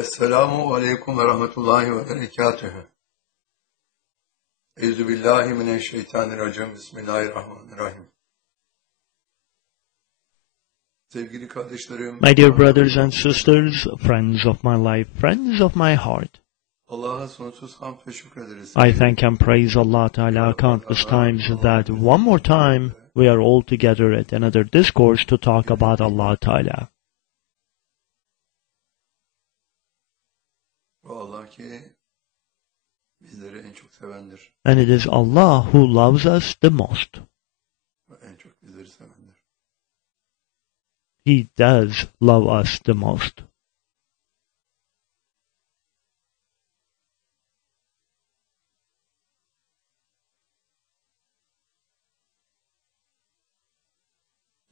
Esselamu aleyküm ve rahmetullahi ve berekatühü. Euzubillahimineşşeytanirracim. Bismillahirrahmanirrahim. Sevgili kardeşlerim, My dear brothers and sisters, friends of my life, friends of my heart, Allah'a sonsuz hamd ve şükrederiz. I thank and praise Allah Ta'ala countless times that one more time we are all together at another discourse to talk about Allah Ta'ala. O Allah ki bizleri en çok sevendir And it is Allah who loves us the most. ve en çok bizleri sevendir. He does love us the most.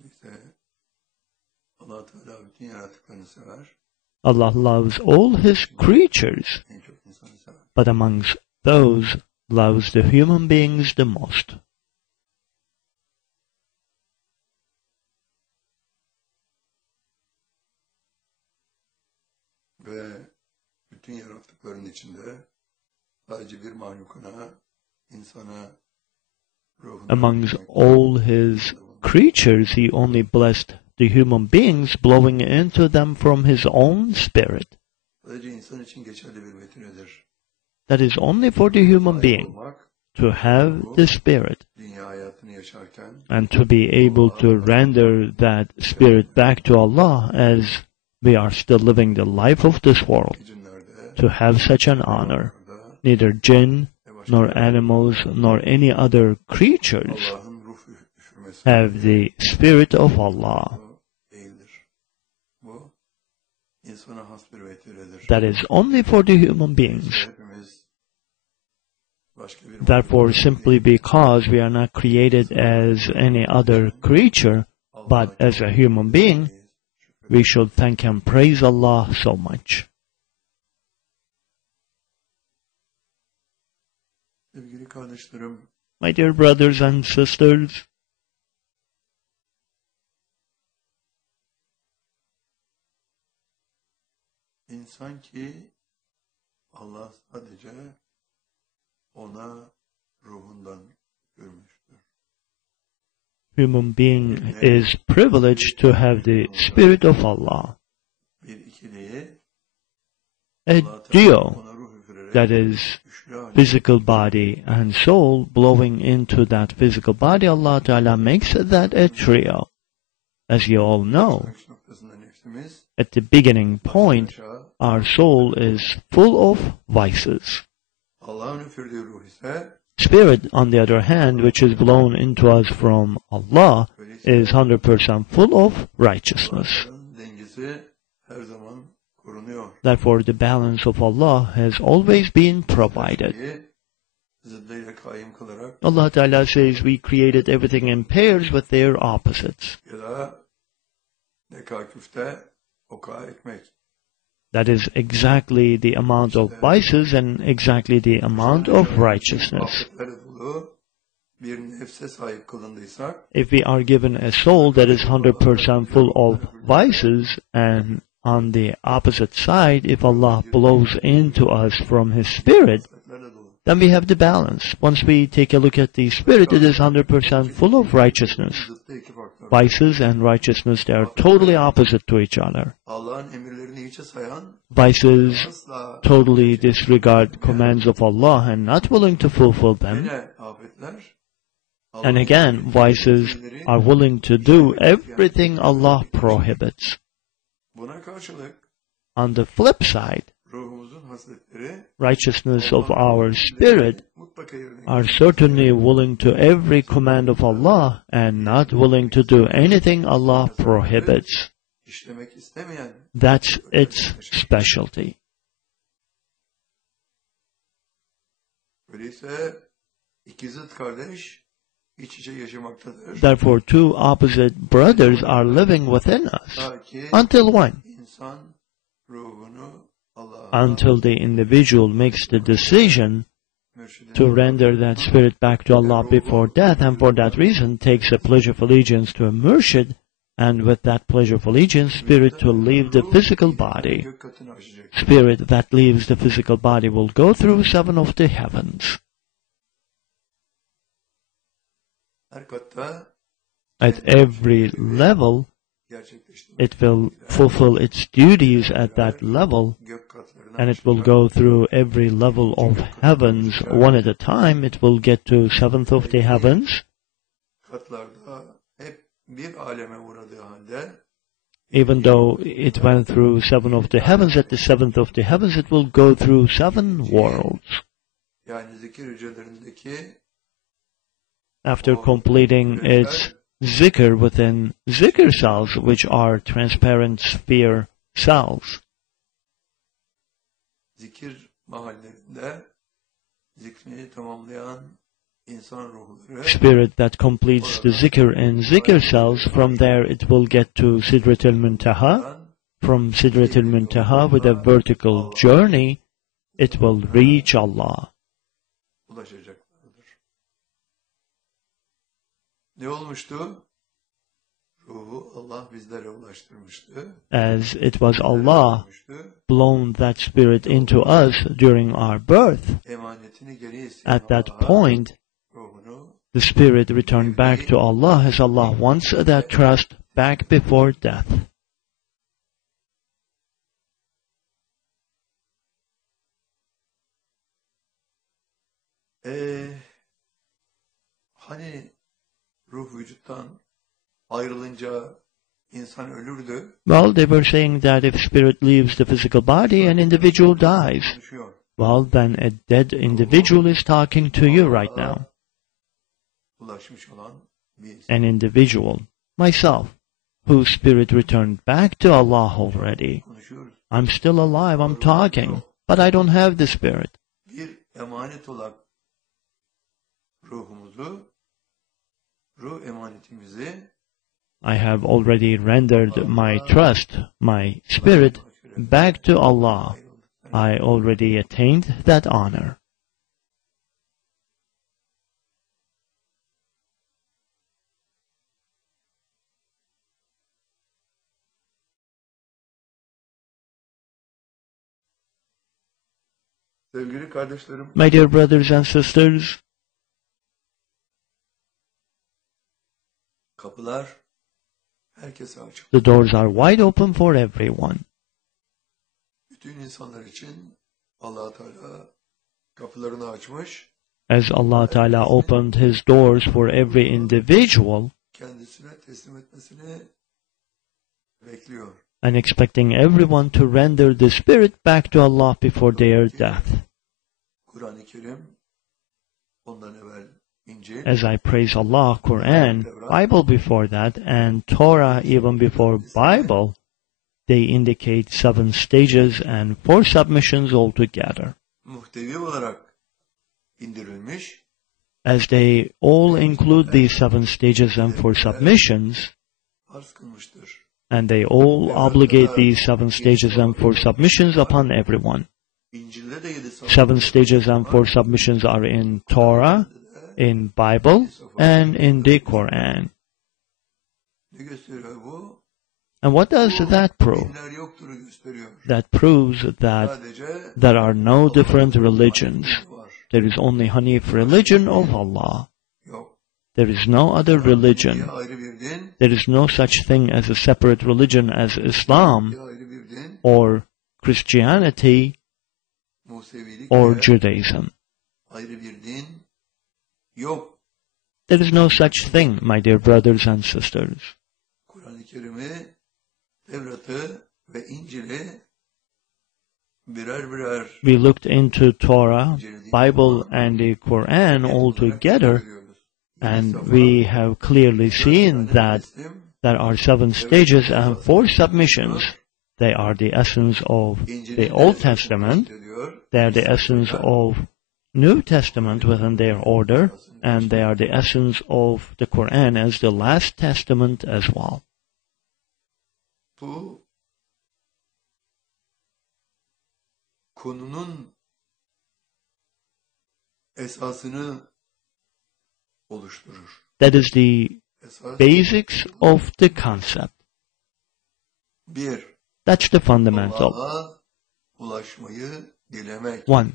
İşte Allah Teala bütün yaratıklarını sever, Allah loves all His creatures, en çok insanı sever. but amongst those loves the human beings the most. Ve bütün yaratıkların içinde sadece bir mahlukuna, insana, ruhuna, Amongst all His creatures, He only blessed the human beings, blowing into them from His own Spirit. sadece insan için geçerli bir vetinedir. That is only for the human being Olmak, to have the Spirit dünya hayatını yaşarken and to be able to render that Spirit back to Allah as we are still living the life of this world. cinlerde, To have such an honor, neither jinn, nor animals, nor any other creatures Allah'ın ruh üfürmesi have the Spirit of Allah. bu değildir. Bu insana has bir vetinedir. That is only for the human beings. Hepimiz başka bir Therefore, simply because we are not created as any other creature, but as a human being, we should thank and praise Allah so much. Sevgili kardeşlerim, My dear brothers and sisters, insan ki Allah sadece ona ruhundan görmüştür. human being is privileged to have the Spirit of Allah. Bir ikiliği A Allah Teala duo, ona ruh üfürerek that is güçlü hale physical body and soul blowing into that physical body, Allah Ta'ala makes that a trio. As you all know, başlangıç noktasında nefsimiz at the beginning point, aşağı, our soul is full of vices. Allah'ın üfürdüğü ruh ise Spirit, on the other hand, which is blown into us from Allah, is 100% full of righteousness. Allah'ın dengesi her zaman korunuyor. Therefore, the balance of Allah has always been provided. Şeyi zıddıyla kaim kılarak Allah Ta'ala says we created everything in pairs with their opposites. ya da deka küfte, oka ekmek. That is exactly the amount of vices and exactly the amount of righteousness. Afetlere dolu bir nefse sahip kılındıysak, If we are given a soul that is 100% full of vices, and on the opposite side, if Allah blows into us from His Spirit, afetlerle dolu. then we have the balance. Once we take a look at the Spirit, it is 100% full of righteousness. Zıttı iki faktör. Vices and righteousness, they are totally opposite to each other. Allah'ın emirlerini hiçe sayan, Vices asla totally disregard commands of Allah and not willing to fulfill them. yine afetler, And Allah'ın again, vices are willing to do everything Allah prohibits. buna karşılık On the flip side, ruhumuzun hasletleri righteousness of our spirit mutlaka yerine are certainly willing to every command of Allah and not willing to do anything Allah prohibits. işlemek istemeyen, That's its specialty. öyleyse iki zıt kardeş iç içe yaşamaktadır. Therefore, two opposite brothers are living within us. Ta ki Until when? insan ruhunu Allah'a Until the individual makes the decision mürşidine to render that spirit back to Allah before death, and for that reason takes a pledge of allegiance to a murshid And with that pledge of allegiance, spirit to leave the physical body. Gök katını aşacak. Spirit that leaves the physical body will go through 7 of the heavens. Her katta At every level, gerçekleştirmek. it will fulfill its duties at that level, Gök katlarını and it will aşacak. go through every level of heavens one at a time. It will get to 7th of the heavens. Katlarda hep bir aleme uğradığı halde Even though it went through 7 of the heavens, at the 7th of the heavens it will go through 7 worlds. yani zikir hücrelerindeki After completing its zikr within zikr cells, which are transparent sphere cells. zikir mahallerinde zikrini tamamlayan insan ruhları Spirit that completes the zikr in zikr cells, from there it will get to Sidratul Muntaha. From Sidratul Muntaha, with a vertical journey, it will reach Allah. ulaşacaklardır. Ne olmuştu? Ruhu Allah bizlere ulaştırmıştı. As it was Allah blown that spirit into us during our birth. Emanetini geri isteyen At that Allah'a point, ruhunu the spirit returned back to Allah, as Allah wants that trust back before death. Hani ruh vücuttan ayrılınca insan ölürdü. Well, they were saying that if spirit leaves the physical body, an individual dies. Konuşuyor. Well, then a dead individual is talking to you right now. Ulaşmış olan bir An individual, myself, whose spirit returned back to Allah already. konuşuyoruz. I'm still alive, I'm talking, but I don't have the spirit. Bir emanet olarak ruhumuzu, ruh emanetimizi I have already rendered my trust, my spirit, back to Allah. I already attained that honor. Sevgili kardeşlerim, My dear brothers and sisters, kapılar herkese açık. the doors are wide open for everyone. Bütün insanlar için Allah Teala kapılarını açmış, As Allah Ta'ala opened His doors for every individual, kendisine teslim etmesini bekliyor. and expecting everyone to render the spirit back to Allah before their death. Kur'an-ı Kerim ondan evvel İncil, As I praise Allah, Quran, Bible before that, and Torah even before Bible, they indicate 7 stages and 4 submissions altogether. muhtevi olarak indirilmiş, As they all include these 7 stages and 4 submissions, farz kılmıştır. and they all obligate these 7 stages and 4 submissions upon everyone. İncil'de de 7 7 stages and 4 submissions are in Torah, in Bible, and in the Quran. Ne gösteriyor bu? And what does that prove? Dinler yoktur gösteriyor. That proves that Sadece there are no different religions. var. There is only Hanif religion of Allah. Yok. There is no other religion. Bir ayrı bir din, There is no such thing as a separate religion as Islam bir ayrı bir din, or Christianity Musevilik or de Judaism. ayrı bir din yok. There is no such thing, my dear brothers and sisters. Kur'an-ı Kerim'i, Tevrat'ı ve İncil'i birer birer We looked into Torah, Bible, and the Quran all together, görüyoruz. and we have clearly seen that there are 7 stages and 4 submissions. They are the essence of the Old Testament, they are the essence of New Testament within their order, and they are the essence of the Quran as the last testament as well. Bu konunun esasını oluşturur. That is the esas basics of the concept. bir, That's the fundamental. Allah'a ulaşmayı dilemek. 1.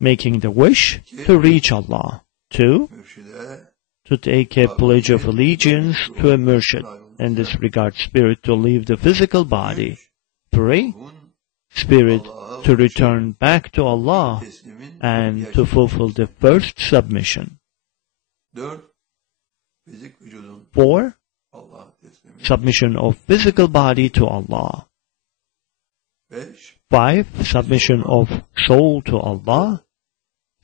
Making the wish to reach Allah. 2. Mürşide To take a pledge of allegiance to a murshid, in this regard spirit to leave the physical body. 3. ruhun Spirit Allah'a to return back to Allah teslimin and to fulfill the first submission. 4. Fizik vücudun 4. Allah'a teslimi. Submission of physical body to Allah. 5. 5. Submission of soul to Allah.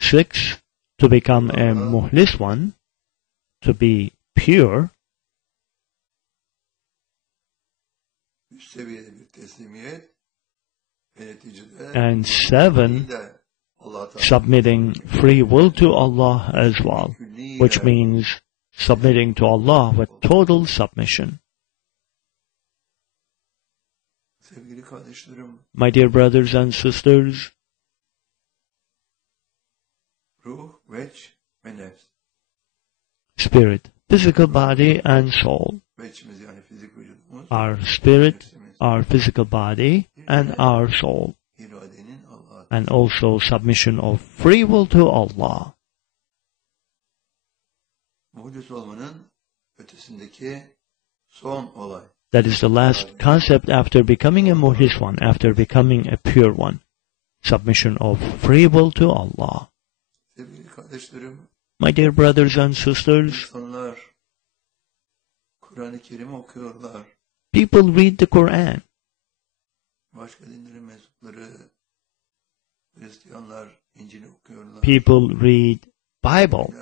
6. To become a muhlis one, to be pure. Üst seviyede bir teslimiyet ve neticede And 7. de Allah Teala Submitting free will to Allah as well, which means submitting to Allah with total submission. sevgili kardeşlerim, My dear brothers and sisters, ruh, veç ve nefs. spirit, physical body and soul. Veçimiz yani fizik vücudumuz, Our spirit, nefsimiz, our physical body, and our soul. iradenin Allah'a And also submission of free will to Allah. muhlis olmanın ötesindeki son olay. That is the last concept after becoming a muhlis one, after becoming a pure one. Submission of free will to Allah. Sevgili kardeşlerim, My dear brothers and sisters, insanlar Kur'an-ı Kerim okuyorlar. people read the Quran. Başka dinlerin mensupları, Hristiyanlar İncil'i okuyorlar. People read Bible.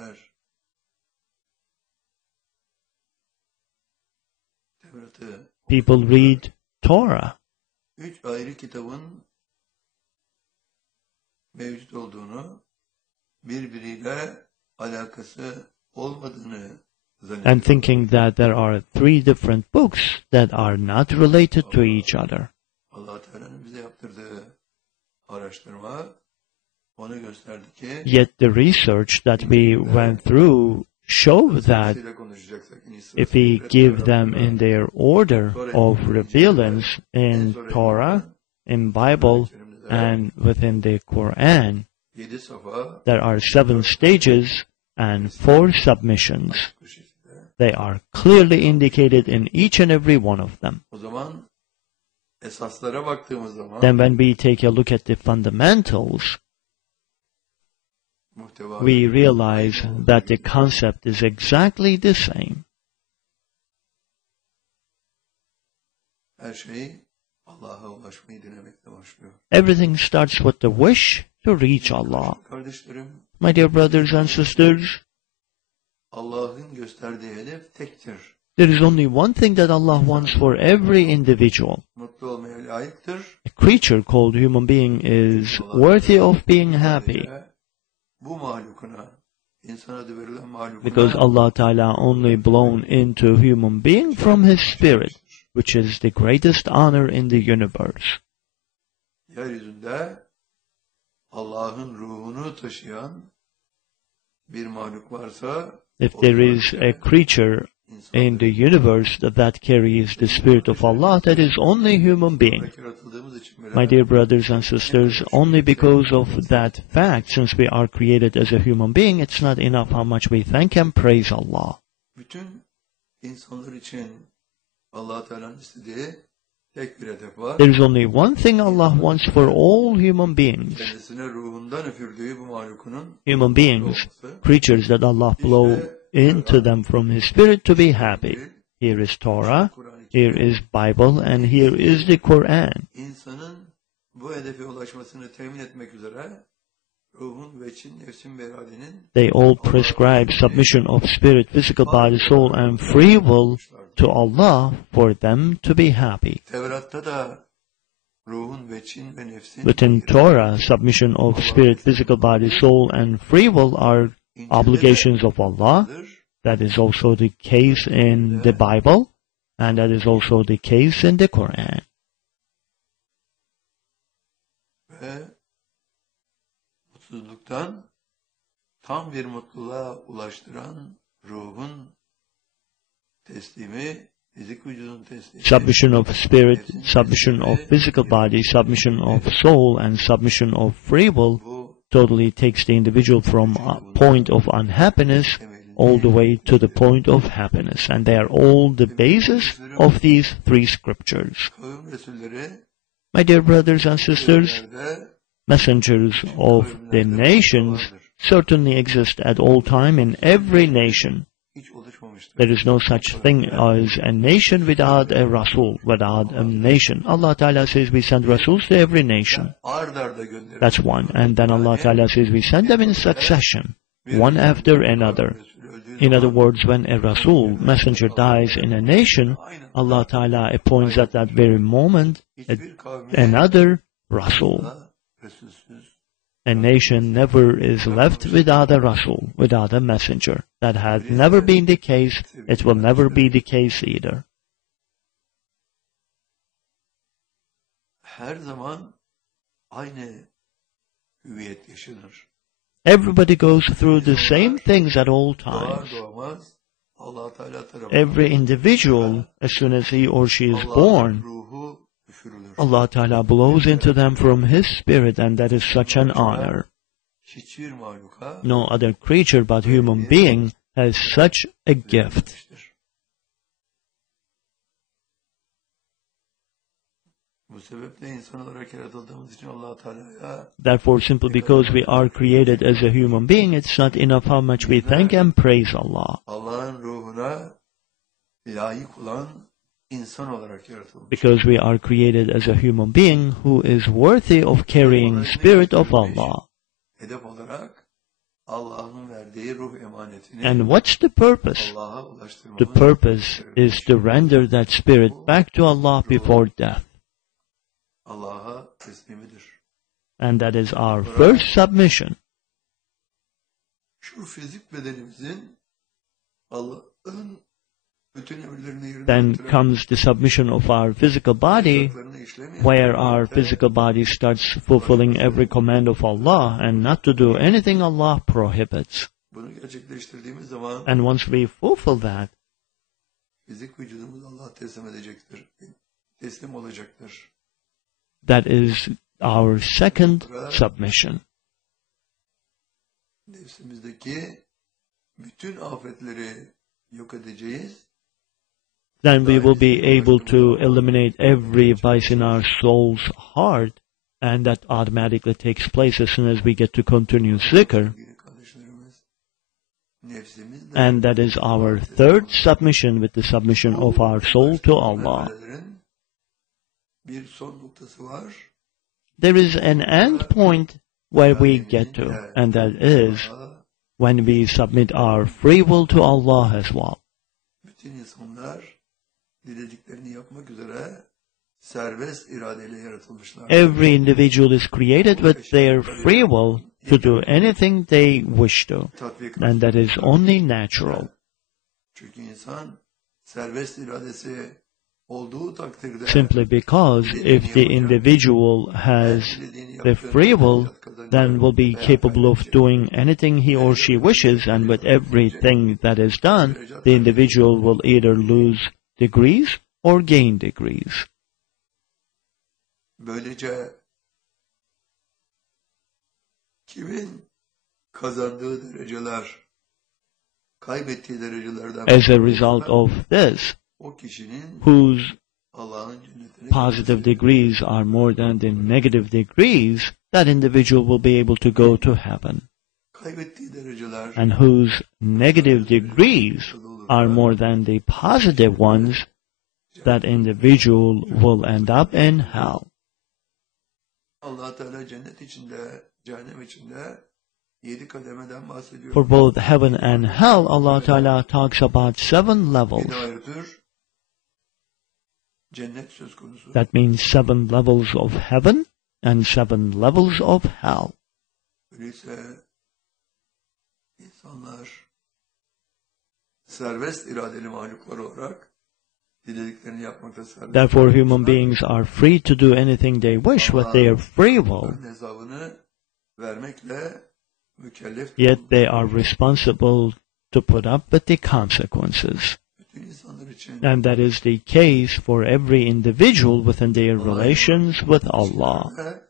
Tevrat'ı. People read Torah. 3 ayrı kitabın mevcut olduğunu, birbiriyle alakası olmadığını zannediyor. And thinking that there are 3 different books that are not related to each other. Allah Teala'nın bize yaptırdığı araştırma onu gösterdi ki Yet the research that we went through show that if we give them in their order of revealance in Torah, in Bible, and within the Quran, 7 safa there are 7 stages and 4 submissions. They are clearly indicated in each and every one of them. o zaman esaslara baktığımız zaman Then when we take a look at the fundamentals, muhteva we realize that the concept is exactly the same. her şey Allah'a ulaşmayı dilemekle başlıyor. Everything starts with the wish to reach Allah. Kardeşlerim, My dear brothers and sisters, Allah'ın gösterdiği hedef tektir. there is only one thing that Allah wants for every individual. Mutlu olmaya layıktır. A creature called human being is worthy of being happy Bu mahlukuna, insan adı verilen mahlukuna because Allah Ta'ala only blown into human being from His Spirit, which is the greatest honor in the universe. yeryüzünde Allah'ın ruhunu taşıyan bir mahluk varsa If there is a creature in the universe that carries the Spirit of Allah, that is only human being. yaratıldığımız için My dear brothers and sisters, only because of that fact, since we are created as a human being, it's not enough how much we thank and praise Allah. bütün insanlar için Allah Teala'nın istediği tek bir hedef var. There is only one thing Allah wants for all human beings. Kendisine ruhundan üfürdüğü bu mahlukunun Human beings, creatures that Allah blow into them from His Spirit to be happy. Here is Torah, here is Bible, and here is the Quran. İnsanın bu hedefe ulaşmasını temin etmek üzere ruhun, veçin, nefsin ve iradenin They all prescribe submission of spirit, physical body, soul, and free will to Allah for them to be happy. Tevrat'ta da ruhun, veçin ve nefsin Within Torah, submission of spirit, physical body, soul, and free will are obligations of Allah. That is also the case in the Bible, and that is also the case in the Quran. ve mutsuzluktan tam bir mutluluğa ulaştıran ruhun teslimi, fizik vücudun teslimi. Submission of spirit, submission of physical body, submission of soul, and submission of free will totally takes the individual from a point of unhappiness all the way to the point of happiness. And they are all the basis of these three scriptures. Kavim Resulleri My dear brothers and sisters, yerde messengers of the nations certainly exist at all time in every nation. hiç oluşmamıştır. There is no such thing as a nation without a Rasul, without a nation. Allah Ta'ala says we send Rasuls to every nation. Ard arda gönderir. That's one. And then Allah Ta'ala says we send them in succession, one after another. In other words, when a Rasul, messenger, dies in a nation, Allah Ta'ala appoints at that very moment another Rasul. Resulsüz A nation never is left without a Rasul, without a messenger. That had never been the case. It will never be the case either. her zaman aynı hüviyet yaşanır. Everybody goes through the same things at all Doğar times. doğmaz Allah Teala tarafından Every individual, as soon as he or she is born, ruhu üfürülür. Allah Ta'ala blows into them from His Spirit, and that is such an honor. Hiçbir mahluka No other creature but human being has such a gift. Bu sebeple insan olarak yaratıldığımız için Allah Teala'ya Therefore, simply because we are created as a human being, it's not enough how much we thank and praise Allah. Allah'ın ruhuna layık olan insan olarak yaratılmış. Because we are created as a human being who is worthy of carrying Spirit of Allah. Hedef olarak Allah'ın verdiği ruh emanetini And what's the purpose? Allah'a ulaştırmamız. The purpose is to render that spirit back to Allah before death. Allah'a teslimidir. And that is our first submission. Şu fizik bedenimizin Allah'ın bütün emirlerini yerine Then getiren comes the submission of our physical body, yasaklarını işlemeyen where our physical body starts fulfilling every command of Allah and not to do anything Allah prohibits. bunu gerçekleştirdiğimiz zaman And once we fulfill that, fizik vücudumuz Allah'a teslim edecektir. Teslim olacaktır. that is our second submission. Nefsimizdeki bütün afetleri yok edeceğiz. Then we will be able to eliminate every vice in our soul's heart, and that automatically takes place as soon as we get to continue zikr. Sevgili kardeşlerimiz, nefsimizle And that is our third submission with the submission of our soul to Allah. amellerin bir son noktası var. There is an end point where we get to, and that is when we submit our free will to Allah as well. Bütün insanlar dilediklerini yapmak üzere serbest iradeyle yaratılmışlar. Every individual is created with their free will to do anything they wish to, and that is only natural. Çünkü insan serbest iradesi olduğu takdirde Simply because if the individual has the free will, then will be capable of doing anything he or she wishes, and with everything that is done, the individual will either lose degrees or gain degrees. böylece kimin kazandığı dereceler kaybettiği derecelerden As a result of this, o kişinin whose Allah'ın cennetine positive degrees are more than the negative degrees, that individual will be able to go to heaven. kaybettiği dereceler And whose negative degrees are more than the positive ones, that individual will end up in hell. Allah Teala cennet içinde, cehennem içinde 7 kademeden bahsediyor. For both heaven and hell, Allah Ta'ala talks about 7 levels. 7 ayrı tür cennet söz konusu. That means 7 levels of heaven and 7 levels of hell. Öyleyse insanlar serbest iradeli mahluklar olarak dilediklerini yapmakta serbest. Therefore, human beings are free to do anything they wish with their free will, Bunların hesabını vermekle mükellef. yet they are responsible to put up with the consequences. Bütün insanların için And that is the case for every individual within their relations with Allah. ve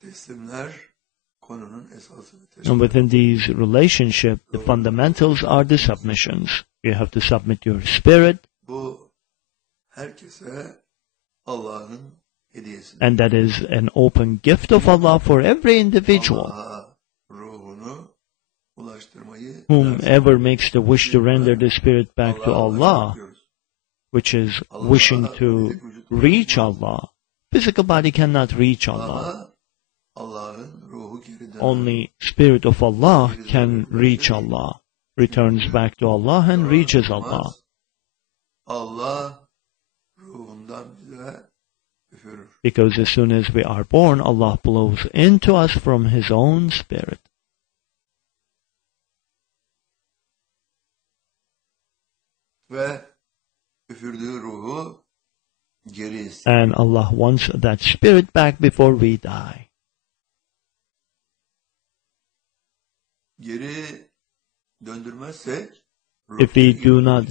teslimler konunun esasını teşkil And within these relationships, the fundamentals are the submissions. You have to submit your spirit, Bu herkese Allah'ın hediyesi. and that is an open gift of Allah for every individual. Allah'a ruhunu ulaştırmayı Whomever makes the wish to render the spirit back to Allah'a Allah, ulaşmak diyoruz. which is wishing to reach Allah. Physical body cannot reach Allah. Ama Allah'ın ruhu geriden Only spirit of Allah can reach Allah, returns back to Allah and reaches Allah. Allah ruhundan bize üfürür. Because as soon as we are born, Allah blows into us from His own spirit. Ve üfürdüğü ruhu geri ister. And Allah wants that spirit back before we die. Geri döndürmezsek If we do not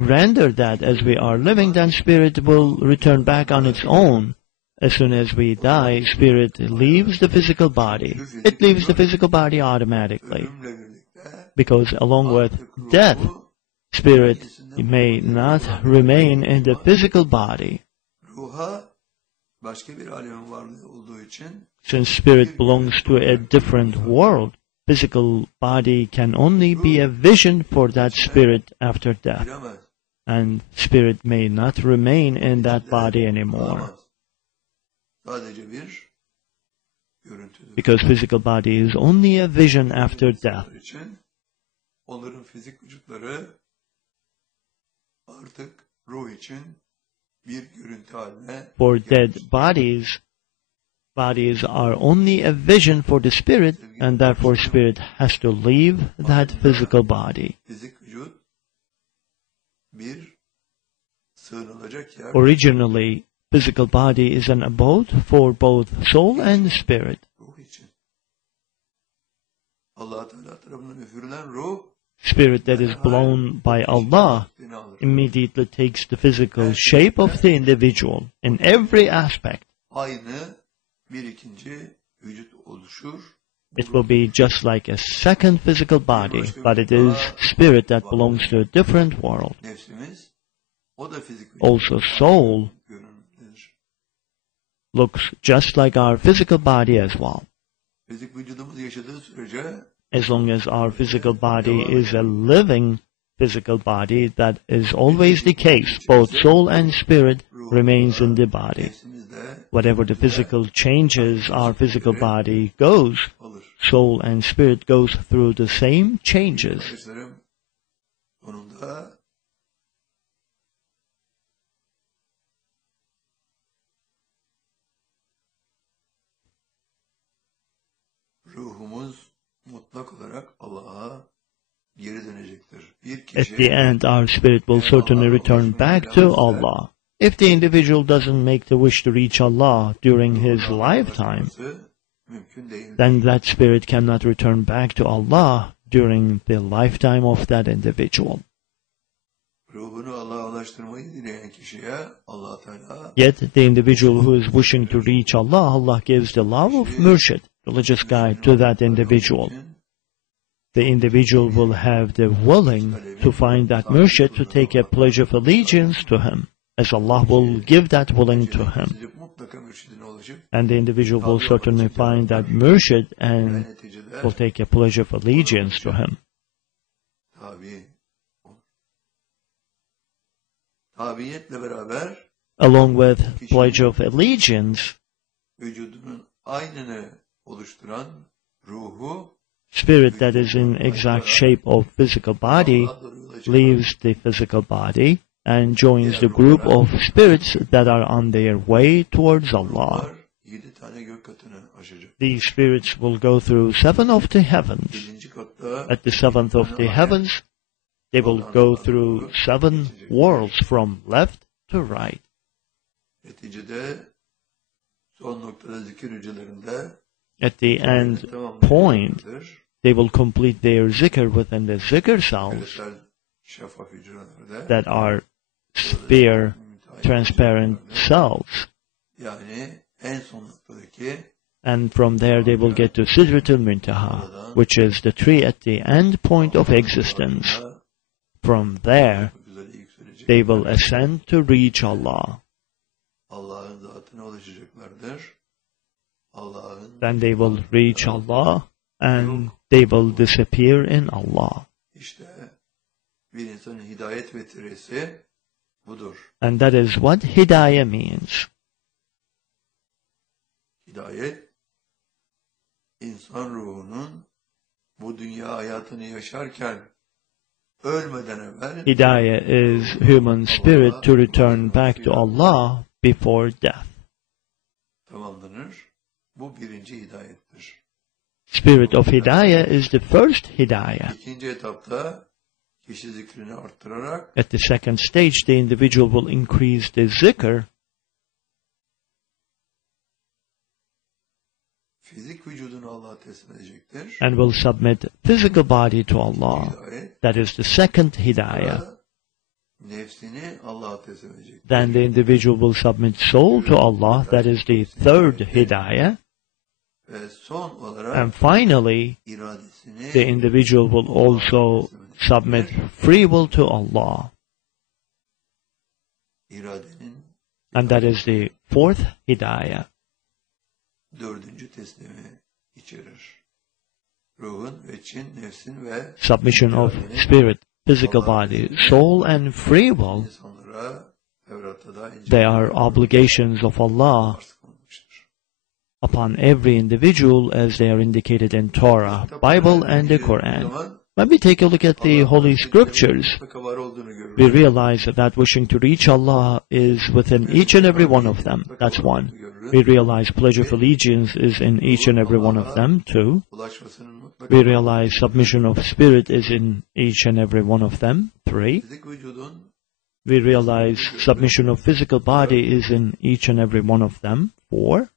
render that as we are living, then spirit will return back on its own. As soon as we die, spirit leaves the physical body. It leaves the physical body automatically. ölümle birlikte Because along with death, spirit may not remain in the physical body. ruha başka bir alemin varlığı olduğu için Since spirit belongs to a different world, physical body can only be a vision for that spirit after death. giremez. And spirit may not remain in that body anymore. Olamaz. Sadece bir görüntüdür. Because physical body is only a vision after death. için onların fizik vücutları artık ruh için bir görüntü haline For dead bodies, bodies are only a vision for the spirit, and therefore spirit has to leave that physical body. fizik vücut bir sığınılacak yer Originally, physical body is an abode for both soul and spirit. ruh için. Allah Teala tarafından üfürülen ruh Spirit that is blown by Allah seni alır. immediately takes the physical shape of the individual in every aspect. Aynı bir ikinci vücut oluşur. It will be just like a second physical body, but it is spirit that belongs to a different world. Nefsimiz o da fizik vücut. Also, soul görünür. looks just like our physical body as well. Fizik vücudumuz yaşadığı sürece As long as our physical body is a living physical body, that is always the case. Both soul and spirit remains in the body. nefsimizde Whatever the physical changes our physical body goes, alır. soul and spirit goes through the same changes. Kardeşlerim, sonunda ruhumuz mutlak olarak Allah'a geri dönecektir. Bir At kişi the end, our spirit will certainly return back to Allah. If the individual doesn't make the wish to reach Allah during his lifetime, mümkün değil. then that spirit cannot return back to Allah during the lifetime of that individual. Ruhunu Allah'a ulaştırmayı dileyen kişiye Allah Teala Yet the individual who is wishing to reach Allah, Allah gives the love of murshid, religious guide, to that individual. The individual will have the willing to find that murshid to take a pledge of allegiance to him, as Allah will give that willing to him. mutlaka mürşidine ulaşıp And the individual will certainly find that murshid and neticede will take a pledge of allegiance to him. tabi olur. Tabiyetle beraber Along with pledge of allegiance, vücudunun aynını oluşturan ruhu spirit that is in exact shape of physical body Allah'a doğru yola çıkar. leaves the physical body and joins the group of spirits that are on their way towards Allah. Bunlar 7 tane gök katını aşacak. These spirits will go through 7 of the heavens. 7. katta At the 7th of the heavens, they will go through 7 worlds from left to right. neticede son noktada zikir yücelerinde At the end point, they will complete their zikr within the zikr cells küresel şeffaf hücrelerde that are sphere transparent cells. yani en son noktadaki And from there they will get to Sidratul Muntaha, which is the tree at the end point of existence. From there, they will ascend to reach Allah. Allah'ın zatına ulaşacaklardır. Allah'ın Then they will reach Allah and they will disappear in Allah. işte bir insanın hidayet vetiresi budur. And that is what hidayah means. Hidayet insan ruhunun bu dünya hayatını yaşarken ölmeden evvel Hidayah is human spirit to return back to Allah before death. tamamlanır. Bu birinci hidayettir. Spirit of hidayah is the first hidayah. İkinci etapta kişi zikrini arttırarak At the second stage, the individual will increase the zikr fizik vücudunu Allah'a teslim edecektir. and will submit physical body to Allah. Hidayet That is the second hidayah. nefsini Allah'a teslim edecektir. Then the individual will submit soul to Allah. That is the third hidayah. Ve son olarak And finally, iradesini the individual will also submit free will to Allah. iradenin And that is the fourth hidayah. dördüncü teslimi içerir. Ruhun ve Çin, nefsin ve Submission of spirit, physical body, soul, and free will. insanlara Tevrat'ta da They are obligations of Allah arz kılınmıştır. upon every individual as they are indicated in Torah, Bible, and the Quran. When we take a look at the Holy Scriptures, Mutlaka var olduğunu görürüz. we realize that wishing to reach Allah is within each and every one of them. That's one. We realize pledge of allegiance is in each and every one of them. Two. Ulaşmasının mutlaka We realize submission of spirit is in each and every one of them. Three. fizik vücudun We realize submission of physical body is in each and every one of them. Four.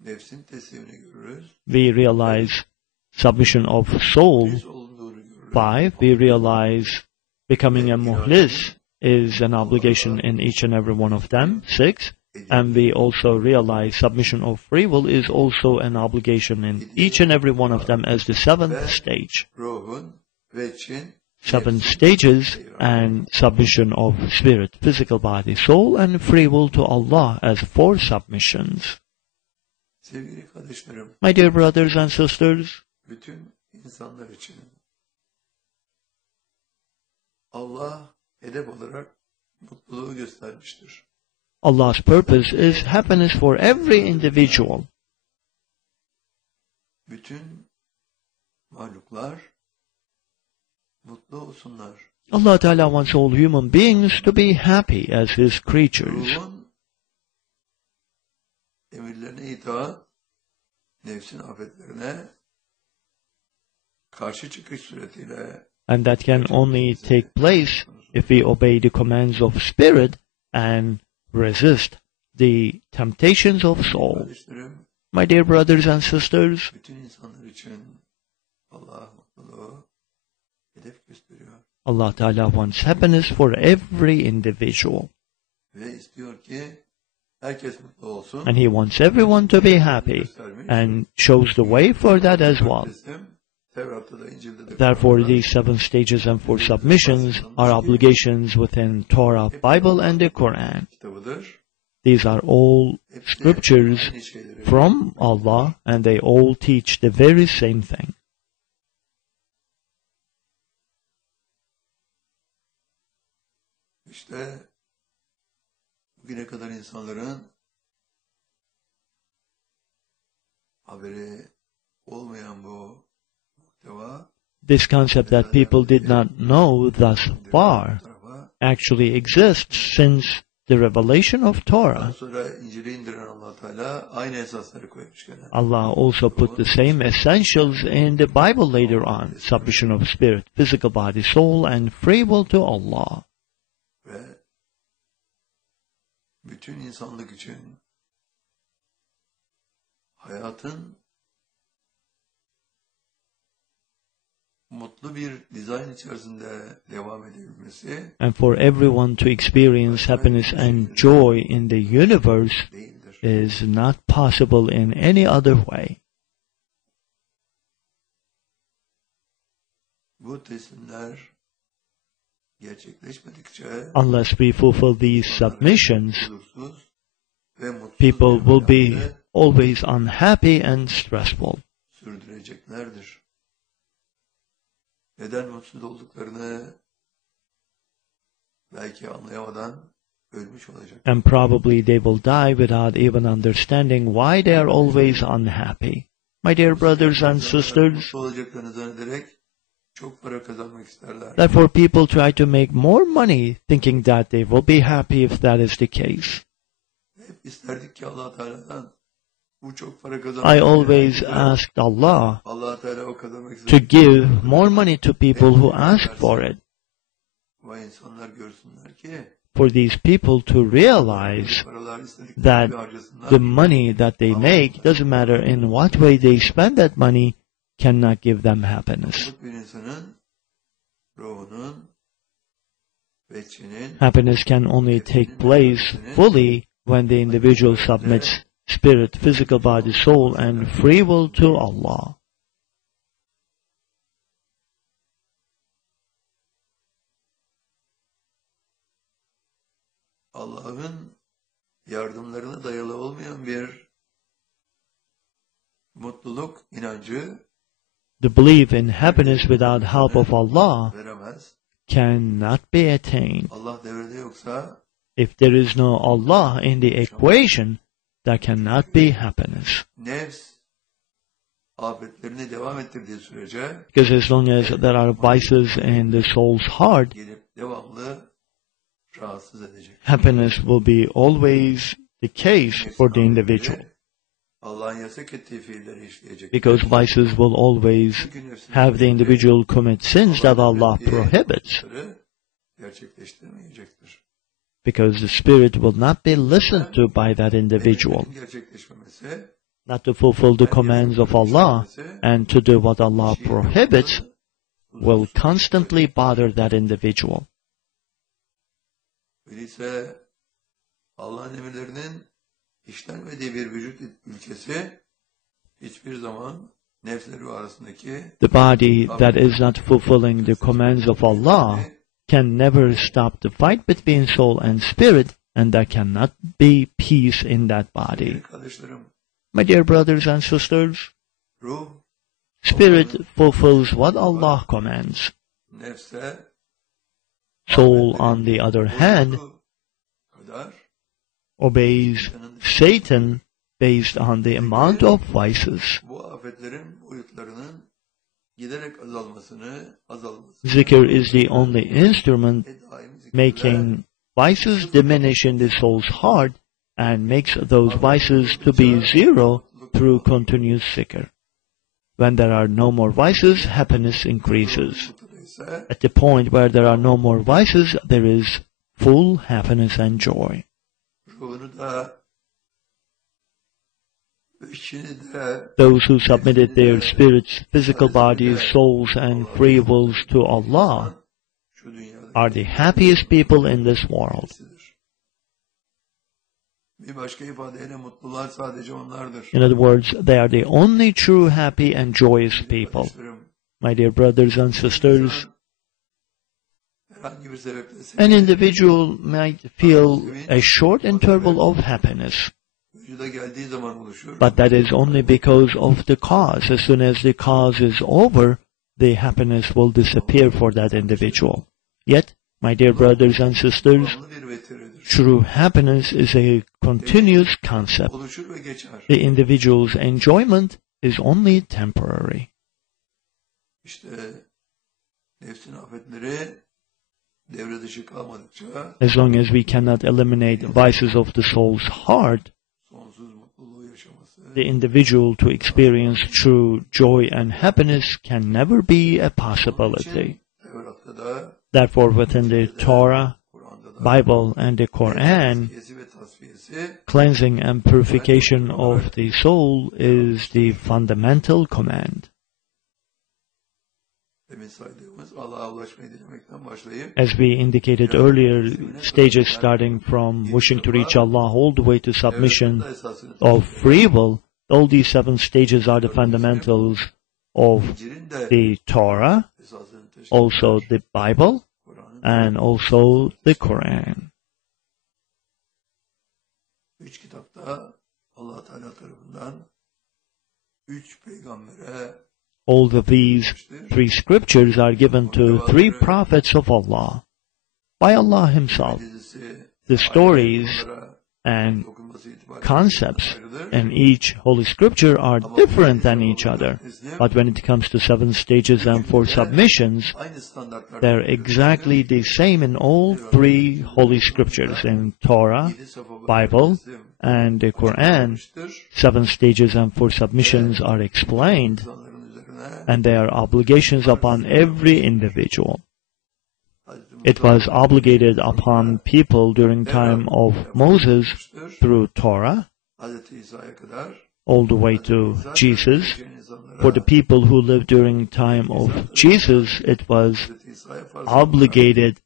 nefsin teslimini görürüz. We realize submission of soul. Biz olunduğunu görürüz. Five. We realize becoming a muhlis is an obligation in each and every one of them. Six. And we also realize submission of free will is also an obligation in each and every one of them as the seventh stage. Ruhun ve Çin, Seven stages and submission of spirit, physical body, soul, and free will to Allah as four submissions. sevgili kardeşlerim, My dear brothers and sisters, bütün insanlar için Allah hedef olarak mutluluğu göstermiştir. Allah's purpose is happiness for every individual. Bütün mahluklar mutlu olsunlar. Allah Ta'ala wants all human beings to be happy as His creatures. Ruhun emirlerine itaat, nefsin afetlerine karşı çıkış suretiyle And that can only take place if we obey the commands of spirit and resist the temptations of soul. kardeşlerim, My dear brothers and sisters, bütün insanlar için Allah mutluluğu hedef gösteriyor Allah Ta'ala wants happiness for every individual. ve istiyor ki herkes mutlu olsun. And He wants everyone to be happy and shows the way for that as well. Tevrat'ta da İncil'de de Therefore, these seven stages and four submissions are obligations within Torah, Bible, and the Quran. kitabıdır. These are all scriptures Aynı şeyleri from Allah, and they all teach the very same thing. İşte bugüne kadar insanların haberi olmayan bu muhteva This concept that people did not know thus far tarafa actually exists since the revelation of daha Torah. sonra İncil'i indiren Allah Teala aynı esasları koymuş gene. Allah also put the same essentials in the Bible later on. Submission of spirit, physical body, soul, and free will to Allah. Ve bütün insanlık için hayatın mutlu bir dizayn içerisinde devam edebilmesi and for everyone to experience happiness and joy in the universe değildir. is not possible in any other way. Bu teslimler gerçekleşmedikçe Unless we fulfill these submissions, huzursuz ve mutsuz people will bir be hayatı always unhappy and stressful. sürdüreceklerdir. Neden mutsuz olduklarını belki anlayamadan ölmüş olacak. And probably they will die without even understanding why they are always unhappy. My dear brothers and sisters, Mutlu olacaklarını zannederek çok para kazanmak isterler. therefore people try to make more money thinking that they will be happy if that is the case. Hep isterdik ki Allah Teala'dan bu çok para kazanmak. I always asked Allah Allah Teala o kazanmak to ister. give more money to people who ask for it, Vay insanlar görsünler ki for these people to realize paralar istedikleri that gibi harcasınlar. the money that they make, doesn't matter in what way they spend that money, cannot give them happiness. Bir insanın ruhunun ve içinin Happiness can only take place fully when the individual submits spirit, physical body, soul, and free will to Allah. Allah'ın yardımlarına dayalı olmayan bir mutluluk inancı The belief in happiness without help of Allah veremez. cannot be attained. Allah devrede yoksa If there is no Allah in the equation, there cannot be happiness. nefs afetlerini devam ettirdiği sürece Because as long as there are vices in the soul's heart, gelip devamlı rahatsız edecek. happiness will be always the case for the individual. Allah'ın yasak ettiği fiilleri işleyecek. Because vices will always have the individual commit sins that Allah prohibits. Gerçekleştirmeyecektir. Because the spirit will not be listened to by that individual. Gerçekleşmemesi, Not to fulfill the commands of Allah and to do what Allah prohibits will constantly bother that individual. öyleyse Allah'ın emirlerinin işlenmediği bir vücut ülkesi hiçbir zaman nefsleri arasındaki The body that is not fulfilling the commands of Allah can never stop the fight between soul and spirit, and there cannot be peace in that body. kardeşlerim, My dear brothers and sisters, ruh spirit fulfills what Allah commands. nefse Soul, on the other hand, kadar obeys Satan based on the amount of vices. bu afetlerin boyutlarının giderek azalmasını Zikr is the only instrument ve daimi zikirle making vices diminish in the soul's heart and makes those vices to be zero through continuous zikr. When there are no more vices, happiness increases. ise At the point where there are no more vices, there is full happiness and joy. ruhunu da içini de Those who submitted their spirits, physical bodies, souls, and free wills to Allah şu dünyada are the happiest people in this world. bir başka ifadeyle mutlulular sadece onlardır. In other words, they are the only true happy and joyous people. Kardeşlerim, My dear brothers and sisters, herhangi bir sebeple an individual might feel a short interval of happiness, vücuda geldiği zaman oluşur. but that is only because of the cause. As soon as the cause is over, the happiness will disappear for that individual. Yet, my dear brothers and sisters, Devamlı bir vetiridir. true happiness is a continuous concept. Oluşur ve geçer. The individual's enjoyment is only temporary. İşte nefsin afetleri devre dışı kalmadıkça As long as we cannot eliminate vices of the soul's heart, sonsuz mutluluğu yaşaması the individual to experience true joy and happiness can never be a possibility. Tevrat'ta da Therefore, within the Torah Bible and the Quran, cleansing and purification of the soul is the fundamental command. As we indicated earlier, stages starting from wishing to reach Allah all the way to submission of free will, all these 7 stages are the fundamentals of the Torah, also the Bible, and also the Quran. All of these 3 scriptures are given to 3 prophets of Allah, by Allah Himself. The stories and concepts in each Holy Scripture are different than each other. But when it comes to 7 stages and 4 submissions, they're exactly the same in all 3 Holy Scriptures. In Torah, Bible, and the Quran, 7 stages and 4 submissions are explained, and they are obligations upon every individual. It was obligated upon people during time of Moses through Torah, all the way to Jesus. For the people who lived during time of Jesus, it was obligated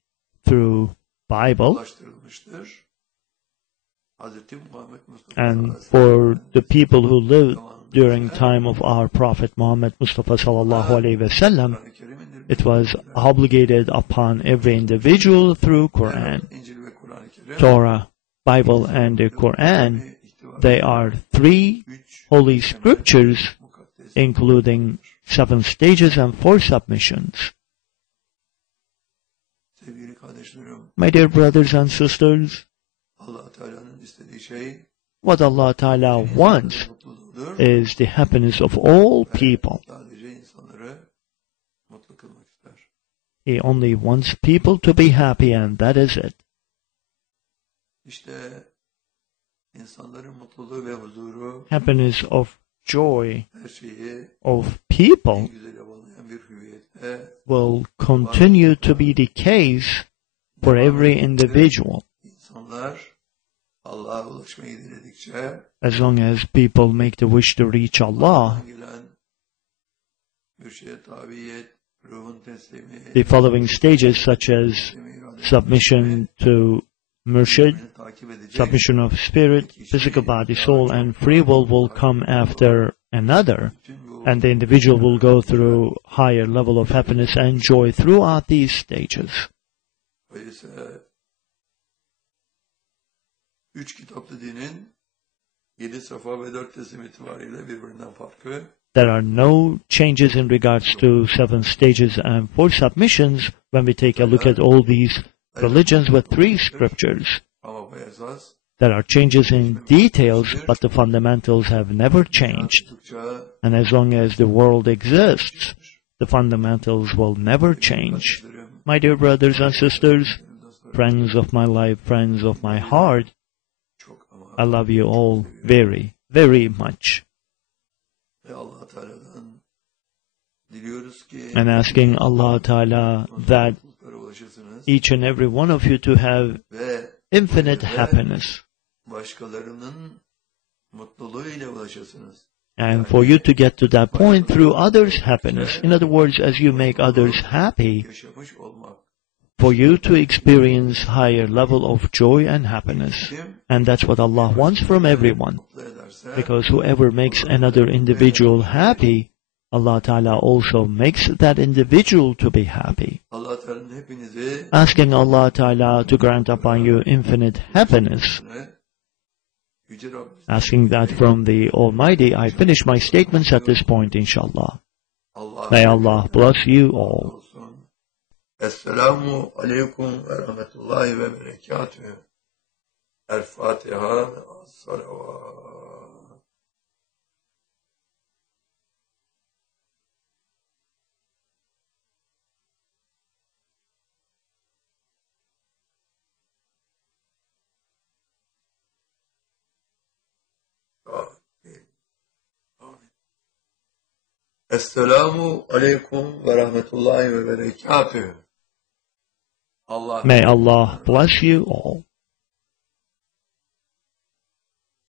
through Bible. And for the people who lived during time of our Prophet Muhammad Mustafa sallallahu alaihi wasallam, it was obligated upon every individual through Quran. Torah, Bible, and the Quran, they are 3 holy scriptures, including 7 stages and 4 submissions. My dear brothers and sisters, what Allah Ta'ala wants is the happiness of all people. He only wants people to be happy, and that is it. Happiness of joy of people will continue to be the case for every individual. As long as people make the wish to reach Allah, the following stages, such as submission to Murshid, submission of spirit, physical body, soul, and free will come after another, and the individual will go through higher level of happiness and joy throughout these stages. There are no changes in regards to 7 stages and 4 submissions when we take a look at all these religions with 3 scriptures. There are changes in details, but the fundamentals have never changed. And as long as the world exists, the fundamentals will never change. My dear brothers and sisters, friends of my life, friends of my heart, I love you all very, very much. And asking Allah Ta'ala that each and every one of you to have infinite happiness. And for you to get to that point through others' happiness. In other words, as you make others happy, for you to experience higher level of joy and happiness. And that's what Allah wants from everyone. Because whoever makes another individual happy, Allah Ta'ala also makes that individual to be happy. Asking Allah Ta'ala to grant upon you infinite happiness. Asking that from the Almighty, I finish my statements at this point, inshallah. May Allah bless you all. Esselamu aleykum ve rahmetullahi ve berekatuhu. El-Fatiha ve as-salavat. Esselamu aleykum ve rahmetullahi ve berekatuhu. Allah May Allah bless you all.